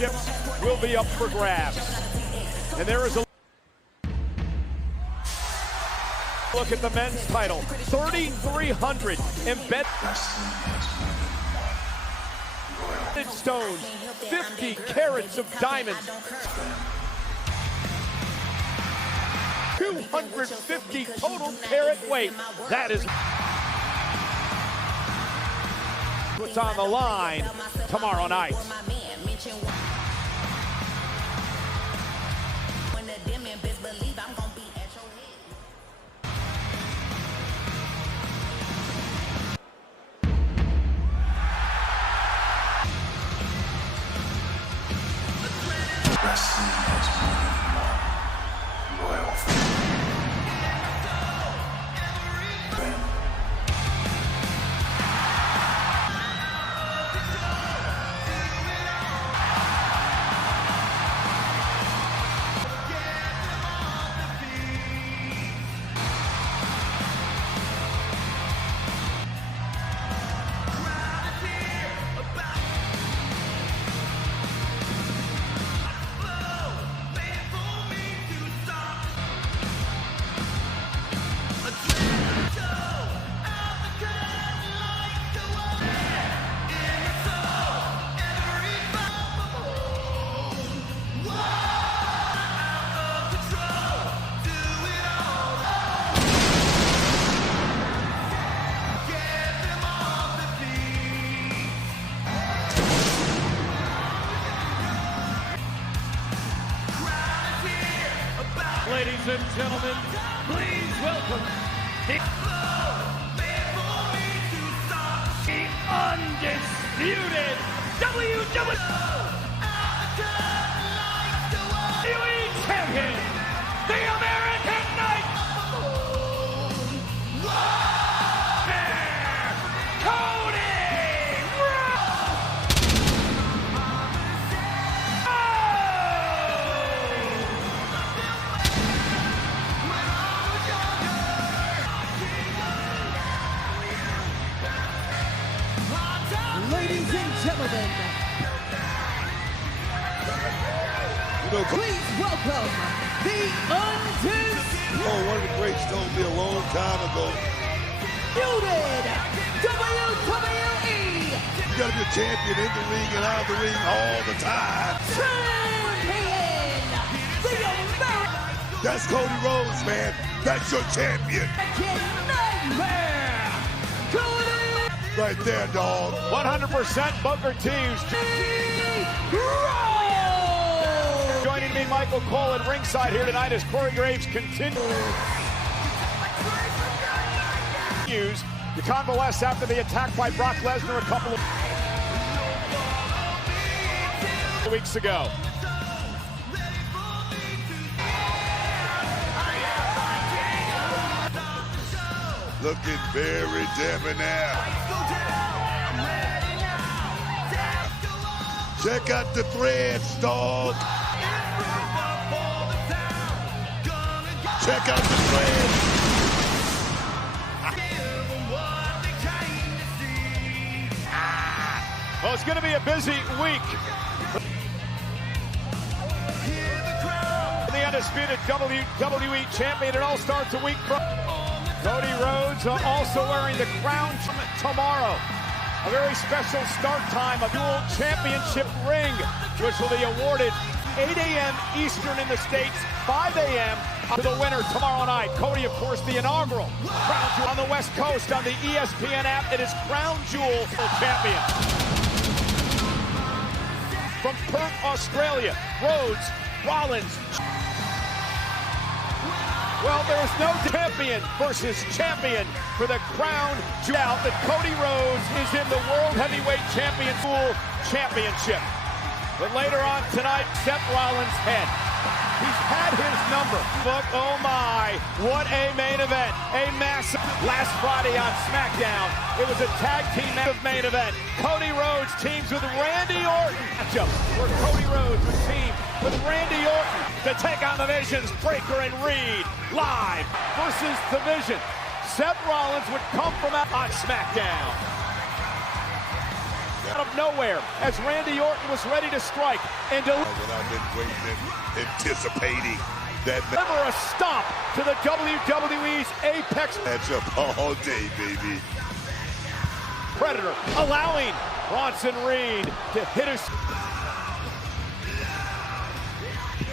championships will be up for grabs. And there is a look at the men's title. 3,300 embedded stones, 50 carats of diamonds, 250 total carat weight. That is what's on the line tomorrow night. Wrestling has more loyal Ladies and gentlemen, please welcome the undisputed WWE champion, the American Nightmare, Cody Rhodes! Ladies and gentlemen, please welcome the undisputed one of the greats told me a long time ago. WWE You gotta be a champion in the ring and out of the ring all the time. Champion, the American That's Cody Rhodes, man. That's your champion. Nightmare, Cody Right there, dog. 100% Booker T's. Rhodes! Joining me, Michael Cole at ringside here tonight as Corey Graves continues to convalesce after the attack by Brock Lesnar a couple of weeks ago. Looking very debonair. Check out the threads, dog. Check out the threads. Well, it's going to be a busy week. The undisputed WWE champion. It all starts a week from Cody Rhodes also wearing the crown tomorrow. A very special start time, a dual championship ring, which will be awarded 8 a.m. Eastern in the States, 5 a.m. to the winner tomorrow night. Cody, of course, the inaugural Crown Jewel on the West Coast on the ESPN app. It is Crown Jewel champion. From Perth, Australia, Rhodes, Rollins. Well, there's no champion versus champion for the Crown Jewel. Out that Cody Rhodes is in the World Heavyweight Championship. But later on tonight, Seth Rollins' head. He's had his number. But oh my, what a main event. A massive last Friday on Smackdown. It was a tag team main event. Cody Rhodes teams with Randy Orton. Matchup where Cody Rhodes would team with Randy Orton to take on the Vision's Breaker and Reed. Live versus the Vision. Seth Rollins would come from out on Smackdown. out of nowhere as Randy Orton was ready to strike and What I've been waiting and anticipating that deliver a stomp to the WWE's Apex matchup all day, baby. Predator, allowing Bronson Reed to hit his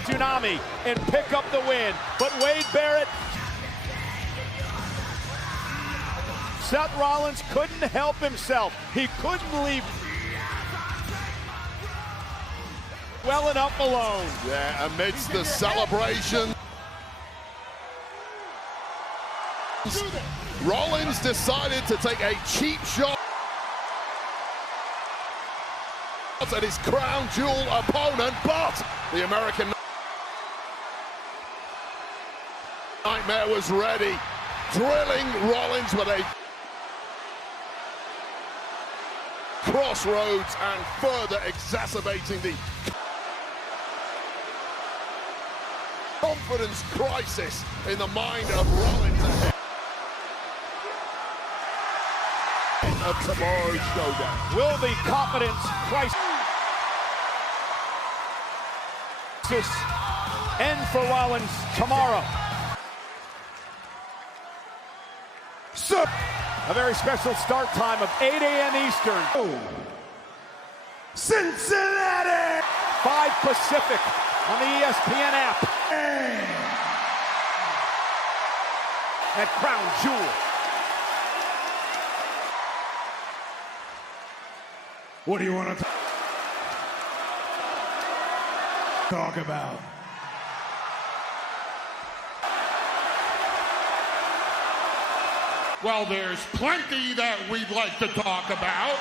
tsunami and pick up the win. But Wade Barrett, Seth Rollins couldn't help himself. He couldn't leave well enough alone. Yeah, amidst the celebration, Rollins decided to take a cheap shot at his crown jewel opponent, but the American Nightmare was ready, drilling Rollins with a crossroads and further exacerbating the confidence crisis in the mind of Rollins ahead of tomorrow's showdown. Will the confidence crisis end for Rollins tomorrow? A very special start time of 8 a.m. Eastern. Cincinnati! 5 Pacific on the ESPN app. At Crown Jewel. What do you want to talk about? Well, there's plenty that we'd like to talk about.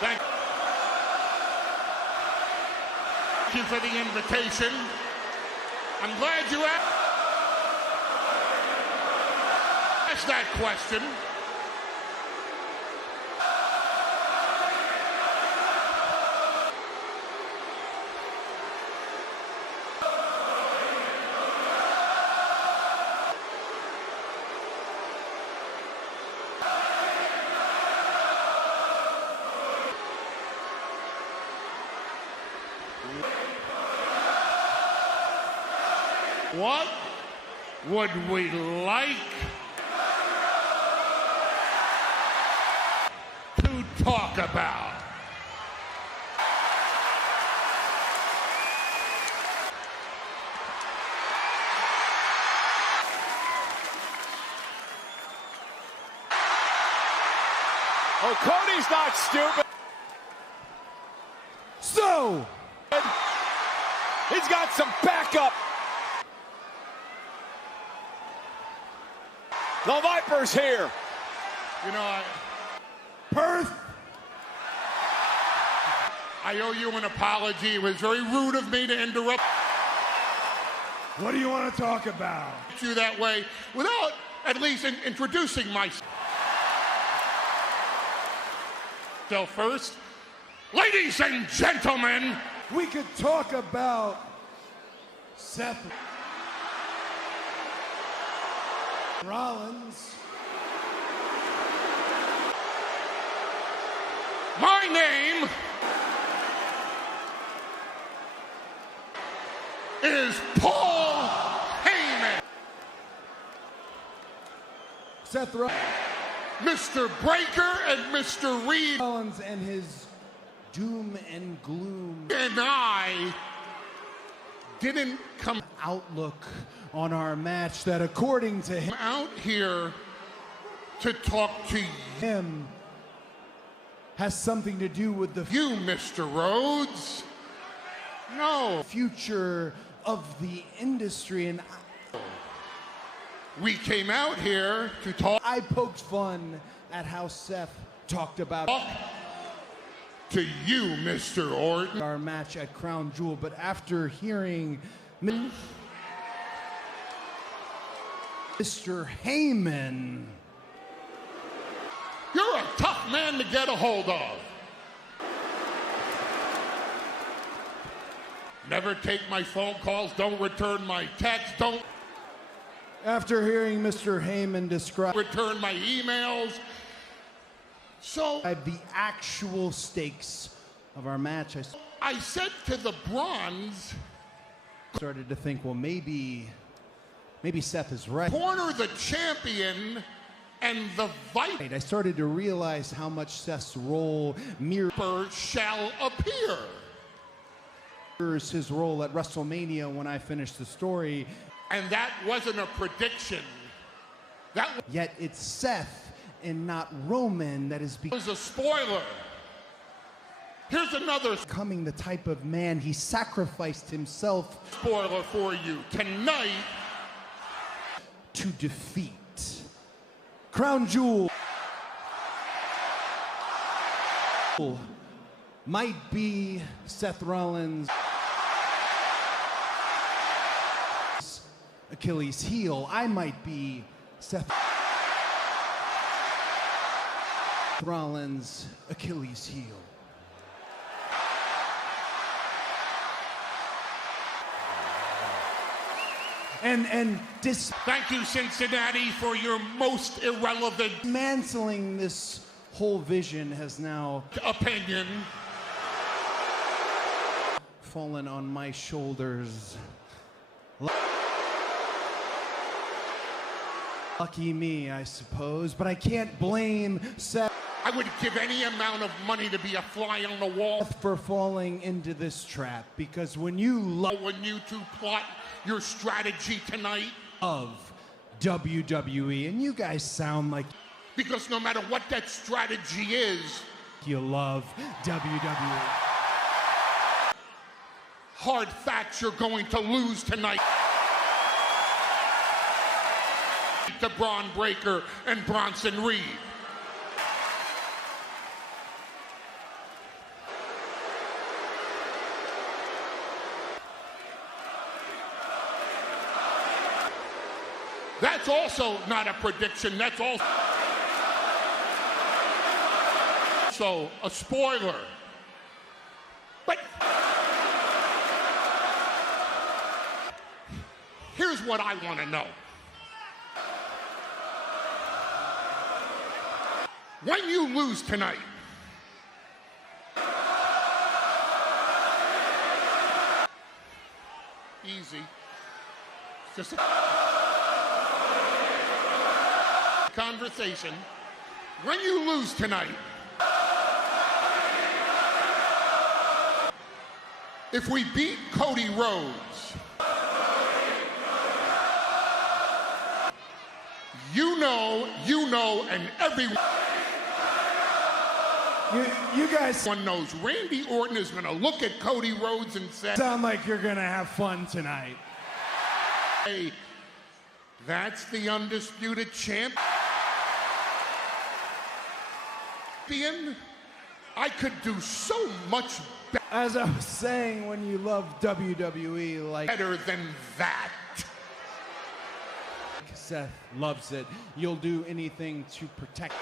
Thank you for the invitation. I'm glad you asked that question. What would we like to talk about? Oh, Cody's not stupid. So, He's got some backup. The Viper's here. You know, Perth, I owe you an apology. It was very rude of me to interrupt what do you want to talk about? you that way without at least introducing myself first. Ladies and gentlemen, We could talk about Seth Rollins. my name is Paul Heyman, Seth Mr. Breaker and Mr. Reed, Rollins and his doom and gloom and I didn't come outlook on our match that, according to out here to talk to him, has something to do with the you, Mr. Rhodes. No, future of the industry. And we came out here to talk I poked fun at how Seth talked about to you, Mr. Orton. our match at Crown Jewel, but after hearing Mr. Heyman, You're a tough man to get a hold of. Never take my phone calls, don't return my texts, don't After hearing Mr. Heyman describe return my emails. So the actual stakes of our match, I said to the Bronze, started to think, well, maybe Seth is right. corner the champion and the I started to realize how much Seth's role Viper shall appear. mirrors his role at WrestleMania when I finished the story. And that wasn't a prediction. That Yet it's Seth and not Roman that is was a spoiler. Here's another becoming the type of man he sacrificed himself spoiler for you. Tonight, to defeat. Crown Jewel might be Seth Rollins' Achilles heel. I might be Seth Rollins' Achilles heel. And thank you, Cincinnati, for your most irrelevant dismantling this whole vision has now opinion. fallen on my shoulders. Lucky me, I suppose, but I can't blame Seth I would give any amount of money to be a fly on the wall for falling into this trap, because when you when you two plot your strategy tonight. love WWE, and you guys sound like Because no matter what that strategy is, you love WWE. hard facts, you're going to lose tonight. To Braun Breaker and Bronson Reed. That's also not a prediction. That's also a spoiler. But here's what I want to know. When you lose tonight, easy. Just a conversation. When you lose tonight, if we beat Cody Rhodes, you know, and everyone You guys knows Randy Orton is going to look at Cody Rhodes and say, sound like you're gonna have fun tonight. hey, that's the undisputed champion. I could do so much As I was saying, when you love WWE like better than that. Seth loves it, you'll do anything to protect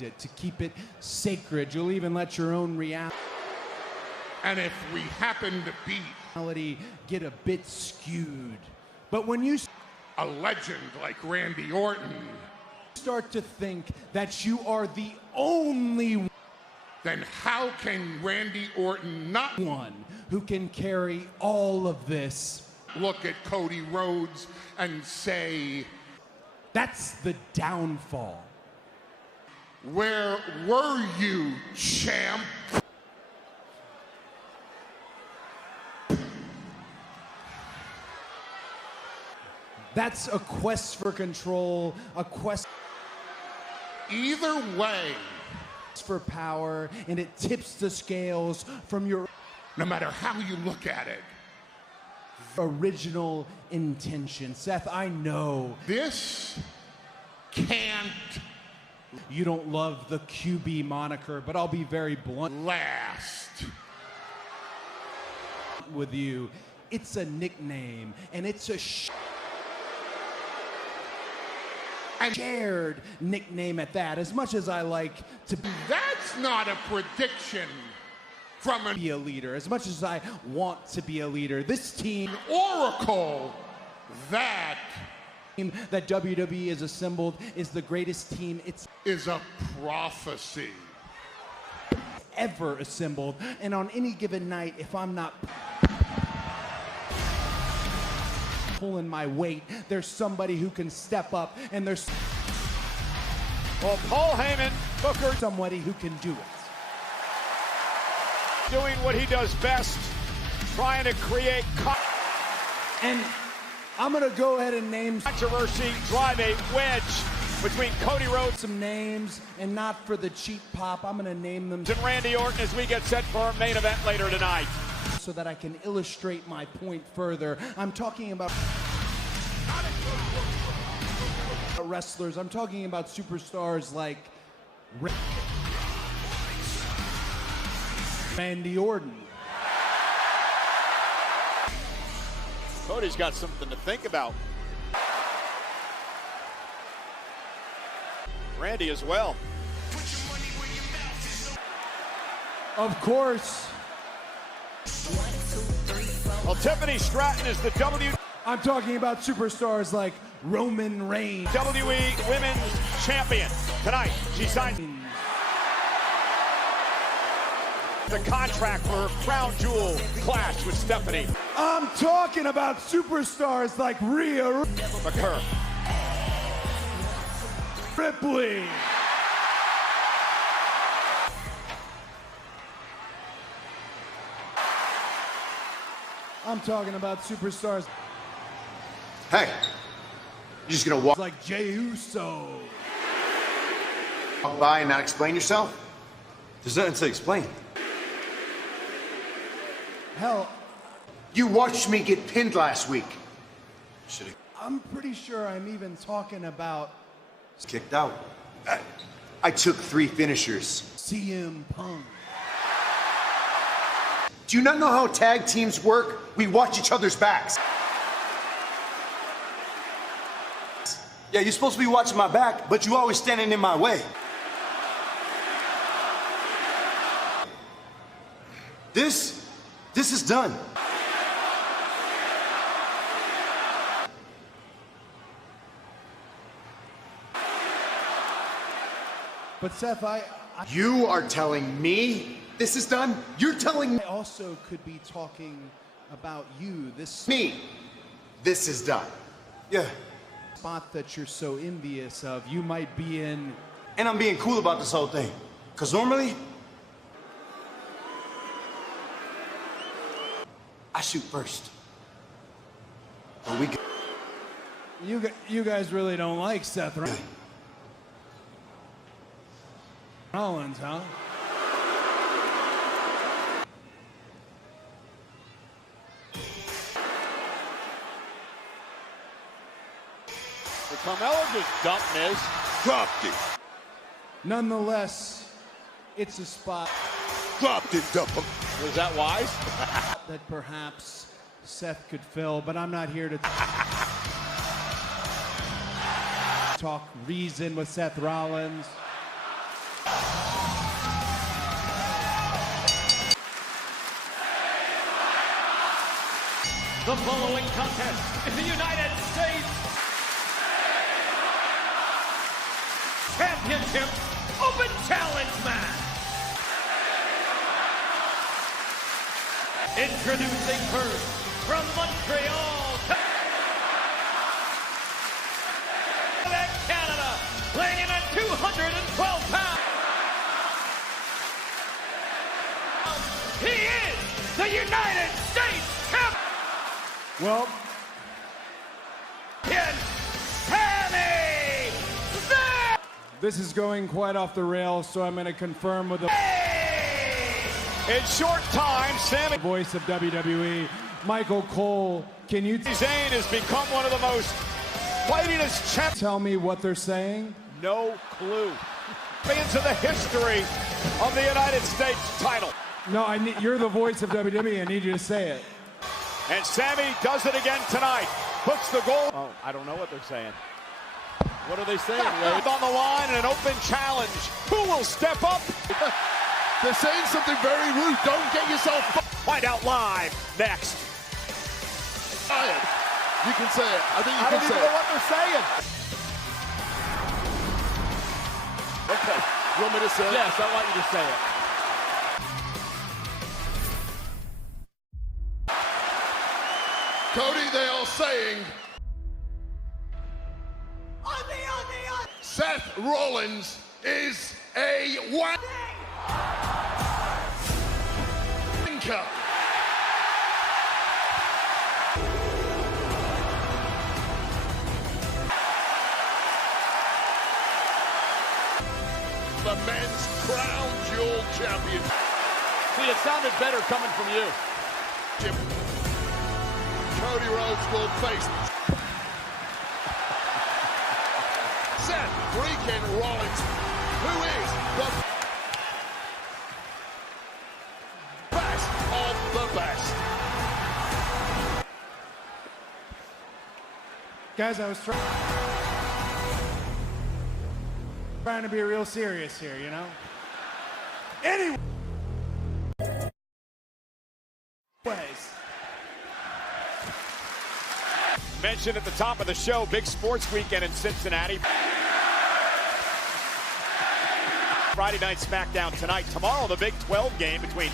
it, to keep it sacred. You'll even let your own reality And if we happen to beat get a bit skewed. But when you a legend like Randy Orton, start to think that you are the only then how can Randy Orton not one who can carry all of this, look at Cody Rhodes and say, that's the downfall. where were you, champ? That's a quest for control, a quest Either way, for power, and it tips the scales from your no matter how you look at it, original intention. Seth, I know this can't you don't love the QB moniker, but I'll be very blunt last. with you. It's a nickname, and it's a shared nickname at that. As much as I like to That's not a prediction from an be a leader. As much as I want to be a leader, this team oracle that that WWE has assembled is the greatest team it's is a prophecy. ever assembled. And on any given night, if I'm not pulling my weight, there's somebody who can step up, and there's Well, Paul Heyman, Booker, somebody who can do it. doing what he does best, trying to create And I'm gonna go ahead and name controversy, drive a wedge between Cody Rhodes some names, and not for the cheap pop. I'm gonna name them and Randy Orton as we get set for our main event later tonight. so that I can illustrate my point further. I'm talking about wrestlers. I'm talking about superstars like Randy Orton. Cody's got something to think about. Randy as well. Of course, Well, Tiffany Stratton is the I'm talking about superstars like Roman Reigns. WWE Women's Champion. Tonight, she signed the contract for her crown jewel clash with Stephanie I'm talking about superstars like Rhea McCurry. Ripley. I'm talking about superstars Hey, you just gonna walk like Jey Uso. by and not explain yourself? There's nothing to explain. Hell, You watched me get pinned last week. Should've I'm pretty sure I'm even talking about kicked out. I took 3 finishers. CM Punk. Do you not know how tag teams work? We watch each other's backs. Yeah, you're supposed to be watching my back, but you always standing in my way. This is done. But Seth, You are telling me this is done? You're telling I also could be talking about you. This me this is done. Yeah. spot that you're so envious of. You might be in. And I'm being cool about this whole thing. Because normally, I shoot first. But we You guys really don't like Seth Rollins, huh? The Carmelo just dumped Miz. Dropped it. Nonetheless, it's a spot Dropped it, dump him. Was that wise? that perhaps Seth could fill, but I'm not here to talk reason with Seth Rollins. The following contest is the United States Championship Open Challenge match. Introducing first, from Montreal, Canada, weighing in at 212 pounds. He is the United States Champion. Well, Sammy Zayn! this is going quite off the rails, so I'm going to confirm with the In short time, Sami voice of WWE, Michael Cole. Can you Zayn has become one of the most fightingest champions. tell me what they're saying? No clue. Fans of the history of the United States title. No, you're the voice of WWE. I need you to say it. And Sami does it again tonight. Puts the goal. Oh, I don't know what they're saying. What are they saying, Wade? On the line and an open challenge. Who will step up? They're saying something very rude. Don't get yourself Find out live next. fired. You can say it. I think you I can don't say even know it. what they're saying. Okay. You want me to say it? Yes, I want you to say it. Cody, they are saying Seth Rollins is a wanker. The men's crown jewel champion. See, it sounded better coming from you. Cody Rhodes will face Seth freaking Rollins, who is the best of the best. Guys, I was trying to be real serious here, you know? Anyways. Mentioned at the top of the show, big sports weekend in Cincinnati. Friday night Smackdown tonight. Tomorrow, the Big 12 game between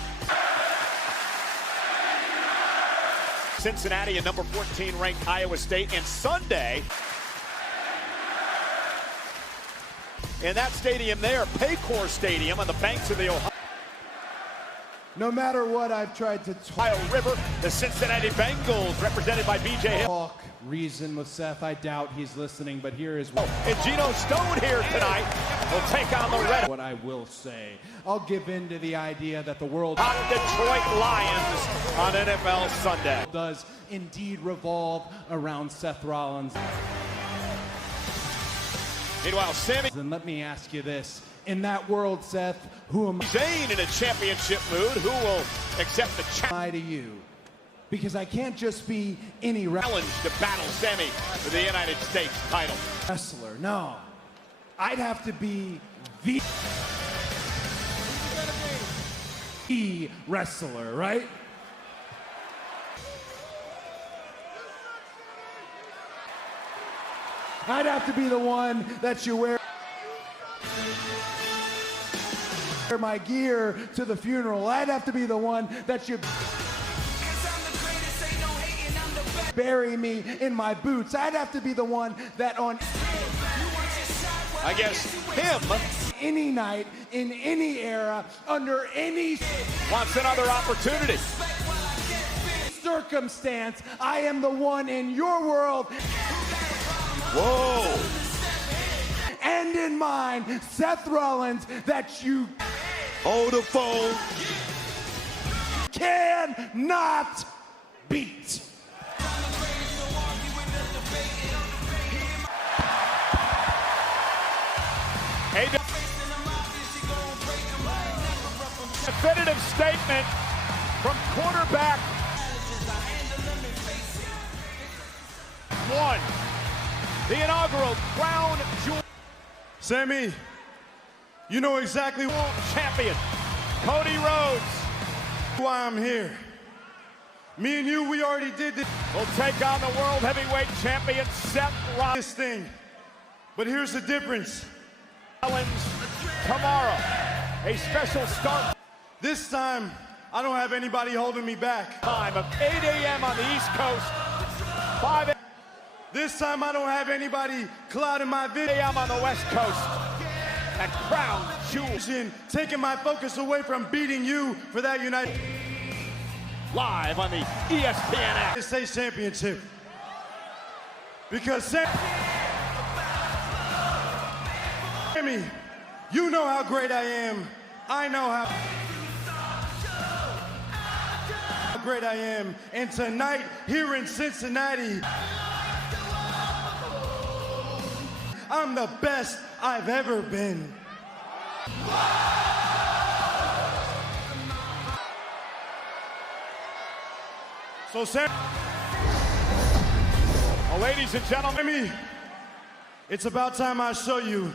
Cincinnati and number 14 ranked Iowa State. And Sunday, in that stadium there, Paycor Stadium on the banks of the Ohio No matter what, I've tried to River, the Cincinnati Bengals, represented by B.J. Hill. talk reason with Seth. I doubt he's listening, but here is And Geno Stone here tonight will take on the Red. what I will say. I'll give in to the idea that the world Hot Detroit Lions on NFL Sunday. does indeed revolve around Seth Rollins. Meanwhile, Sami And let me ask you this. In that world, Seth, who am Zayn in a championship mood. Who will accept the I to you? Because I can't just be any challenge to battle Sami for the United States title? wrestler. No. I'd have to be the wrestler, right? I'd have to be the one that you wear my gear to the funeral. I'd have to be the one that you bury me in my boots. I'd have to be the one that on I guess him any night, in any era, under any wants another opportunity. circumstance, I am the one in your world Whoa. and in mine, Seth Rollins, that you Hold the phone. cannot beat. A definitive statement from quarterback one. The inaugural crown jewel Sammy, you know exactly champion, Cody Rhodes, why I'm here. Me and you, we already did this will take on the world heavyweight champion, Seth Rollins. thing. But here's the difference. Tomorrow, a special start This time, I don't have anybody holding me back. time of 8 a.m. on the East Coast, 5 a.m. This time, I don't have anybody clouding my vision, on the West Coast at Crown Jewel. taking my focus away from beating you for that United Live on the ESPN app. States Championship. Because Sammy, you know how great I am. I know how great I am. And tonight, here in Cincinnati, I'm the best I've ever been. So, Sam, Well, ladies and gentlemen, it's about time I show you